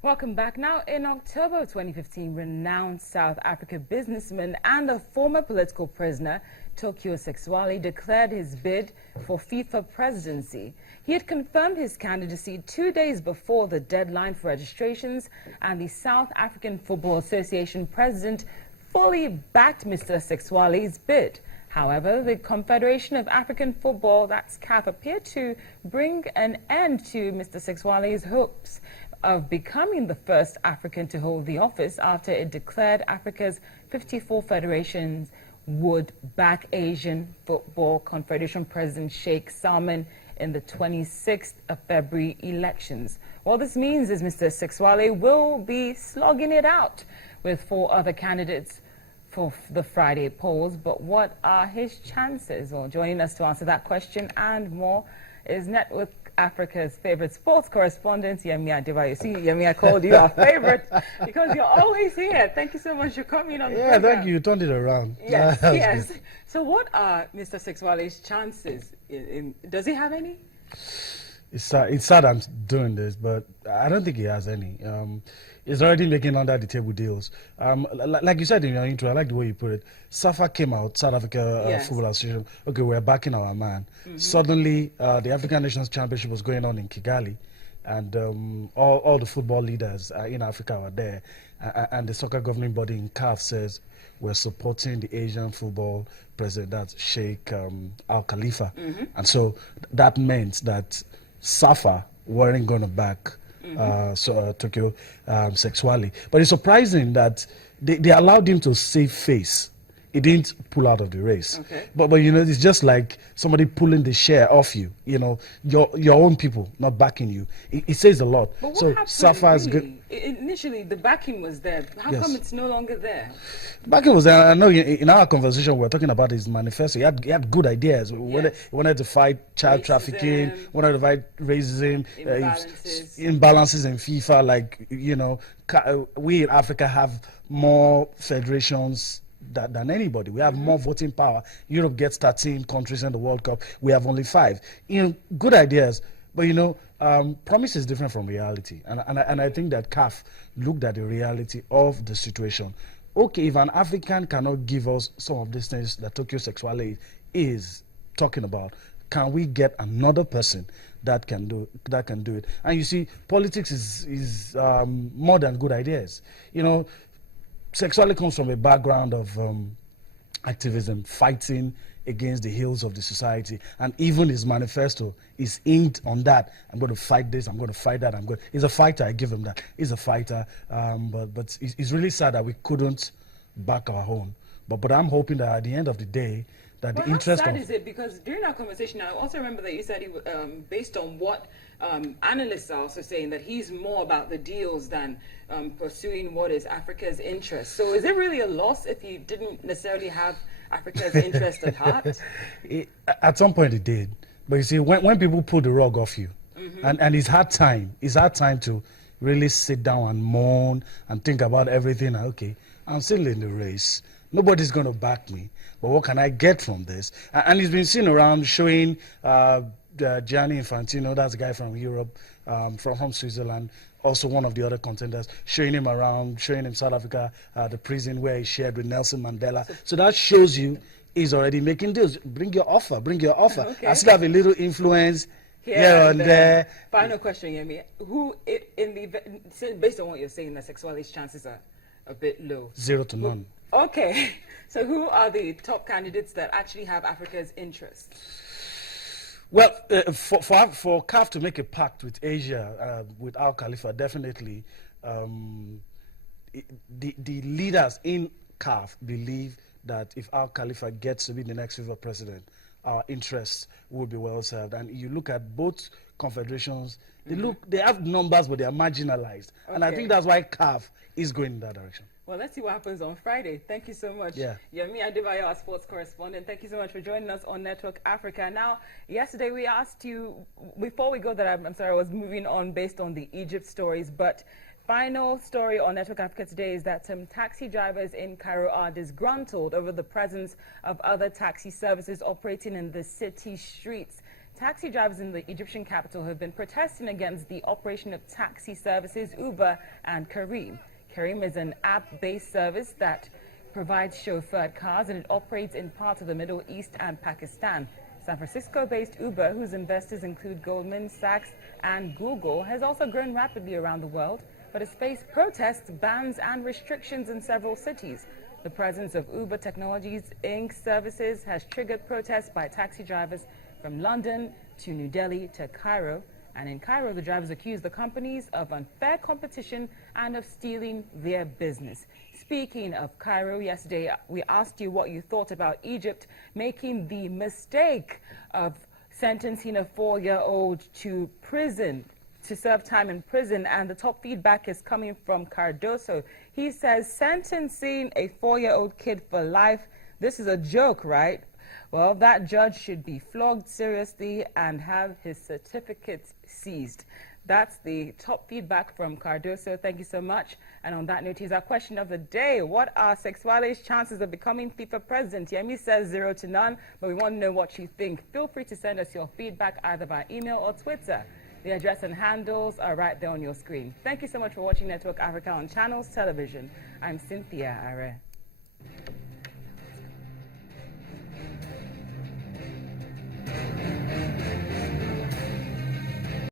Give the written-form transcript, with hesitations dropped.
Welcome back. Now, in October 2015, renowned South African businessman and a former political prisoner, Sexwale, declared his bid for FIFA presidency. He had confirmed his candidacy 2 days before the deadline for registrations, and the South African Football Association president fully backed Mr. Sexwale's bid. However, the Confederation of African Football, that's CAF, appeared to bring an end to Mr. Sexwale's hopes of becoming the first African to hold the office after it declared Africa's 54 federations would back Asian Football Confederation President Sheikh Salman in the 26th of February elections. What this means is Mr. Sexwale will be slogging it out with 4 other candidates for the Friday polls. But what are his chances? Well, joining us to answer that question and more is Network Africa's favorite sports correspondent, Yemi Adebayo. See, Yemi, I called you our favorite because you're always here. Thank you so much for coming on the program. Thank you. You turned it around. Yes, yes. Good. So what are Mr. Sexwale's chances? Does he have any? It's sad I'm doing this, but I don't think he has any. He's already making under the table deals. Like you said in your intro, I like the way you put it. SAFA came out, South Africa Football Association. Okay, we're backing our man. Suddenly, the African Nations Championship was going on in Kigali, and all the football leaders in Africa were there. And the soccer governing body in CAF says we're supporting the Asian football president, that's Sheikh Al Khalifa. And so that meant that SAFA weren't going to back Sexwale. But it's surprising that they allowed him to save face. He didn't pull out of the race. Okay. But you know, it's just like somebody pulling the share off you. You know, your own people not backing you. It says a lot. But what so happened, SAFA is good. Initially, the backing was there. How come it's no longer there? Backing was there. I know in our conversation we were talking about his manifesto. He had good ideas. He wanted to fight child trafficking. Wanted to fight racism, imbalances in FIFA. Like, you know, we in Africa have more federations than anybody. We have more voting power. Europe gets 13 countries in the World Cup. We have only 5. You know, good ideas, but you know, promise is different from reality. And I think that CAF looked at the reality of the situation. Okay, if an African cannot give us some of these things that Sexwale is talking about, can we get another person that can do it? And you see, politics is more than good ideas. You know, Sexwale comes from a background of activism, fighting against the ills of the society, and even his manifesto is inked on that. I'm going to fight this, I'm going to fight that, he's a fighter, I give him that. He's a fighter, but it's really sad that we couldn't back our own. But I'm hoping that at the end of the day, that the interest. How sad is it? Because during our conversation, I also remember that you said he, based on what analysts are also saying, that he's more about the deals than pursuing what is Africa's interest. So is it really a loss if he didn't necessarily have Africa's interest at heart? At some point it did. But you see, when people pull the rug off you, and it's hard time to really sit down and mourn and think about everything. Okay, I'm still in the race. Nobody's going to back me. But what can I get from this? And he's been seen around showing Gianni Infantino, that's a guy from Europe, from Switzerland, also one of the other contenders, showing him around, showing him South Africa, the prison where he shared with Nelson Mandela. So that shows you he's already making deals. Bring your offer. Okay. I still have a little influence here and there. Final question, Yemi. Based on what you're saying, that Sexwale's chances are a bit low. 0 to none. Okay, so who are the top candidates that actually have Africa's interest? Well, for CAF to make a pact with Asia, with Al Khalifa, definitely the leaders in CAF believe that if Al Khalifa gets to be the next FIFA president, our interests will be well served. And you look at both confederations, they have numbers, but they are marginalized. Okay. And I think that's why CAF is going in that direction. Well, let's see what happens on Friday. Thank you so much. Yemi Adebayo, our sports correspondent. Thank you so much for joining us on Network Africa. Now, yesterday we asked you, before we go that, I'm sorry, I was moving on based on the Egypt stories, but final story on Network Africa today is that some taxi drivers in Cairo are disgruntled over the presence of other taxi services operating in the city streets. Taxi drivers in the Egyptian capital have been protesting against the operation of taxi services Uber and Careem. Careem is an app-based service that provides chauffeured cars, and it operates in parts of the Middle East and Pakistan. San Francisco-based Uber, whose investors include Goldman Sachs and Google, has also grown rapidly around the world, but has faced protests, bans, and restrictions in several cities. The presence of Uber Technologies Inc. services has triggered protests by taxi drivers from London to New Delhi to Cairo. And in Cairo, the drivers accuse the companies of unfair competition and of stealing their business. Speaking of Cairo, yesterday we asked you what you thought about Egypt making the mistake of sentencing a 4-year-old to prison, to serve time in prison, and the top feedback is coming from Cardoso. He says, sentencing a 4-year-old kid for life, this is a joke, right? Well, that judge should be flogged seriously and have his certificates seized. That's the top feedback from Cardoso. Thank you so much. And on that note, here's our question of the day. What are Sexwale's chances of becoming FIFA president? Yemi says 0 to none, but we want to know what you think. Feel free to send us your feedback either by email or Twitter. The address and handles are right there on your screen. Thank you so much for watching Network Africa on Channels Television. I'm Cynthia Are.